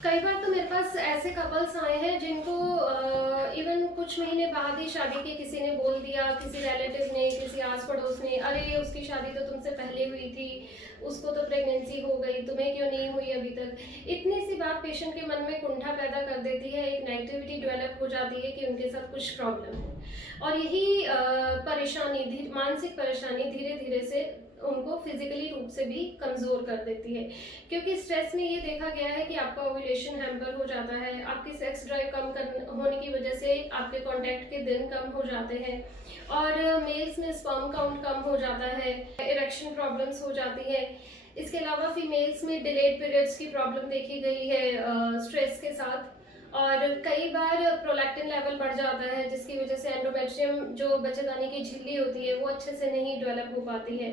कई बार तो मेरे पास ऐसे कपल्स आए हैं जिनको इवन कुछ महीने बाद ही शादी के किसी ने बोल दिया, किसी रिलेटिव ने, किसी आस पड़ोस ने, अरे उसकी शादी तो तुमसे पहले हुई थी, उसको तो प्रेगनेंसी हो गई, तुम्हें क्यों नहीं हुई अभी तक। इतनी सी बात पेशेंट के मन में कुंठा पैदा कर देती है, एक नेगेटिविटी डेवलप हो जाती है कि उनके साथ कुछ प्रॉब्लम है। और यही परेशानी, मानसिक परेशानी धीरे धीरे से उनको फिजिकली रूप से भी कमज़ोर कर देती है, क्योंकि स्ट्रेस में ये देखा गया है कि आपका ओव्यूलेशन हैम्पर हो जाता है, आपकी सेक्स ड्राइव होने की वजह से आपके कॉन्टैक्ट के दिन कम हो जाते हैं और मेल्स में स्पर्म काउंट कम हो जाता है, इरेक्शन प्रॉब्लम्स हो जाती है। इसके अलावा फीमेल्स में डिलेड पीरियड्स की प्रॉब्लम देखी गई है स्ट्रेस के साथ, और कई बार प्रोलैक्टिन लेवल बढ़ जाता है जिसकी वजह से एंडोमेट्रियम जो बच्चेदानी की झिल्ली होती है वो अच्छे से नहीं डेवलप हो पाती है।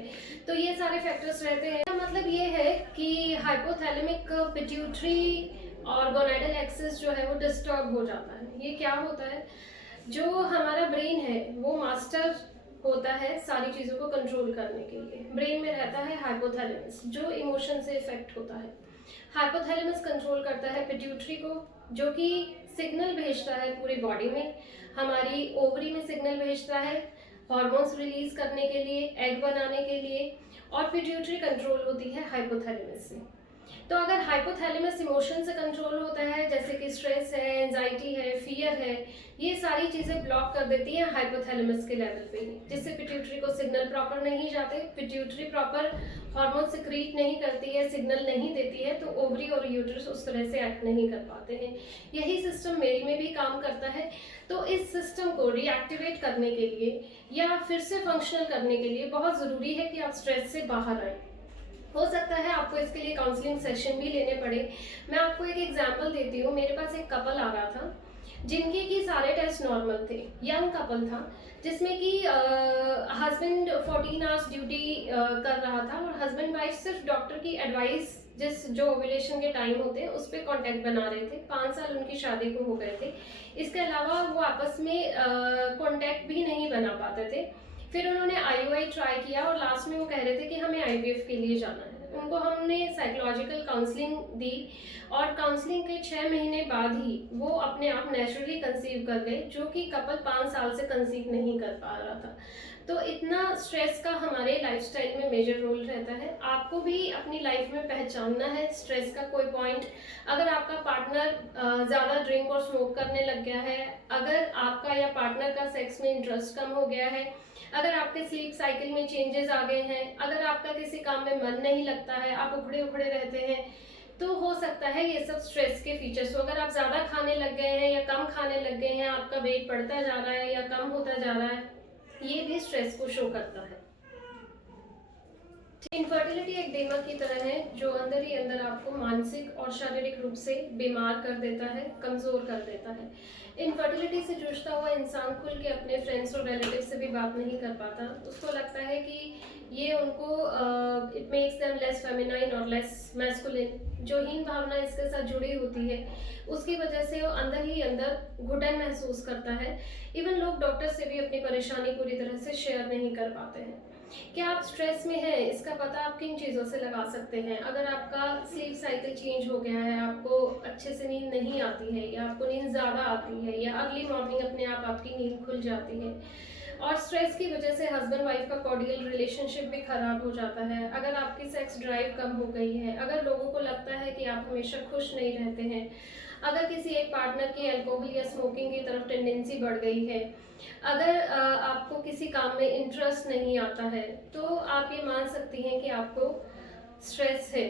तो ये सारे फैक्टर्स रहते हैं। मतलब ये है कि हाइपोथैलेमिक पिट्यूटरी और गोनाडल एक्सिस जो है वो डिस्टर्ब हो जाता है। ये क्या होता है, जो हमारा ब्रेन है वो मास्टर होता है सारी चीज़ों को कंट्रोल करने के लिए। ब्रेन में रहता है हाइपोथैलेमस जो इमोशन से इफेक्ट होता है। हाइपोथैलेमस कंट्रोल करता है पिट्यूटरी को, जो कि सिग्नल भेजता है पूरी बॉडी में, हमारी ओवरी में सिग्नल भेजता है हार्मोन्स रिलीज करने के लिए, एग बनाने के लिए, और पिट्यूटरी कंट्रोल होती है हाइपोथैलेमस से। तो अगर हाइपोथैलेमस इमोशन से कंट्रोल होता है, जैसे कि स्ट्रेस है, एंजाइटी है, फियर है, ये सारी चीज़ें ब्लॉक कर देती हैं हाइपोथैलेमस के लेवल पे ही, जिससे पिट्यूटरी को सिग्नल प्रॉपर नहीं जाते, पिट्यूटरी प्रॉपर हार्मोन सिक्रीट नहीं करती है, सिग्नल नहीं देती है, तो ओवरी और यूट्रस उस तरह से एक्ट नहीं कर पाते हैं। यही सिस्टम मेल में भी काम करता है। तो इस सिस्टम को रीएक्टिवेट करने के लिए या फिर से फंक्शनल करने के लिए बहुत ज़रूरी है कि आप स्ट्रेस से बाहर आए। हो सकता है आपको इसके लिए काउंसलिंग सेशन भी लेने पड़े। मैं आपको एक एग्जांपल देती हूँ। मेरे पास एक कपल आ रहा था जिनके कि सारे टेस्ट नॉर्मल थे। यंग कपल था जिसमें कि हस्बैंड 14 आवर्स ड्यूटी कर रहा था और हस्बैंड वाइफ सिर्फ डॉक्टर की एडवाइस जो ओव्यूलेशन के टाइम होते हैं उस पर कॉन्टैक्ट बना रहे थे। 5 साल उनकी शादी को हो गए थे। इसके अलावा वो आपस में कॉन्टैक्ट भी नहीं बना पाते थे। फिर उन्होंने IUI ट्राई किया और लास्ट में वो कह रहे थे कि हमें IVF के लिए जाना है। उनको हमने साइकोलॉजिकल काउंसलिंग दी और काउंसलिंग के 6 महीने बाद ही वो अपने आप नेचुरली कंसीव कर गए, जो कि कपल 5 साल से कंसीव नहीं कर पा रहा था। तो इतना स्ट्रेस का हमारे लाइफस्टाइल में मेजर रोल रहता है। आपको भी अपनी लाइफ में पहचानना है स्ट्रेस का कोई पॉइंट। अगर आपका पार्टनर ज़्यादा ड्रिंक और स्मोक करने लग गया है, अगर आपका या पार्टनर का सेक्स में इंटरेस्ट कम हो गया है, अगर आपके स्लीप साइकिल में चेंजेस आ गए हैं, अगर आपका किसी काम में मन नहीं लगता है, आप उखड़े उखड़े रहते हैं, तो हो सकता है ये सब स्ट्रेस के फीचर्स हो। अगर आप ज़्यादा खाने लग गए हैं या कम खाने लग गए हैं, आपका वेट बढ़ता जा रहा है या कम होता जा रहा है, ये भी स्ट्रेस को शो करता है। इनफर्टिलिटी एक बीमारी की तरह है जो अंदर ही अंदर आपको मानसिक और शारीरिक रूप से बीमार कर देता है, कमज़ोर कर देता है। इनफर्टिलिटी से जूझता हुआ इंसान खुल के अपने फ्रेंड्स और रिलेटिव से भी बात नहीं कर पाता। उसको लगता है कि ये उनको it makes them less feminine और लेस मैस्कुलिन। जो हीन भावना इसके साथ जुड़ी होती है उसकी वजह से वो अंदर ही अंदर घुटन महसूस करता है। इवन लोग डॉक्टर से भी अपनी परेशानी पूरी तरह से शेयर नहीं कर पाते हैं। क्या आप स्ट्रेस में हैं, इसका पता आप किन चीज़ों से लगा सकते हैं। अगर आपका स्लीप साइकिल चेंज हो गया है, आपको अच्छे से नींद नहीं आती है, या आपको नींद ज़्यादा आती है, या अर्ली मॉर्निंग अपने आप आपकी नींद खुल जाती है, और स्ट्रेस की वजह से हस्बैंड वाइफ का कॉर्डियल रिलेशनशिप भी खराब हो जाता है, अगर आपकी सेक्स ड्राइव कम हो गई है, अगर लोगों को लगता है कि आप हमेशा खुश नहीं रहते हैं, अगर किसी एक पार्टनर की अल्कोहल या स्मोकिंग की तरफ टेंडेंसी बढ़ गई है, अगर आपको किसी काम में इंटरेस्ट नहीं आता है, तो आप ये मान सकती हैं कि आपको स्ट्रेस है।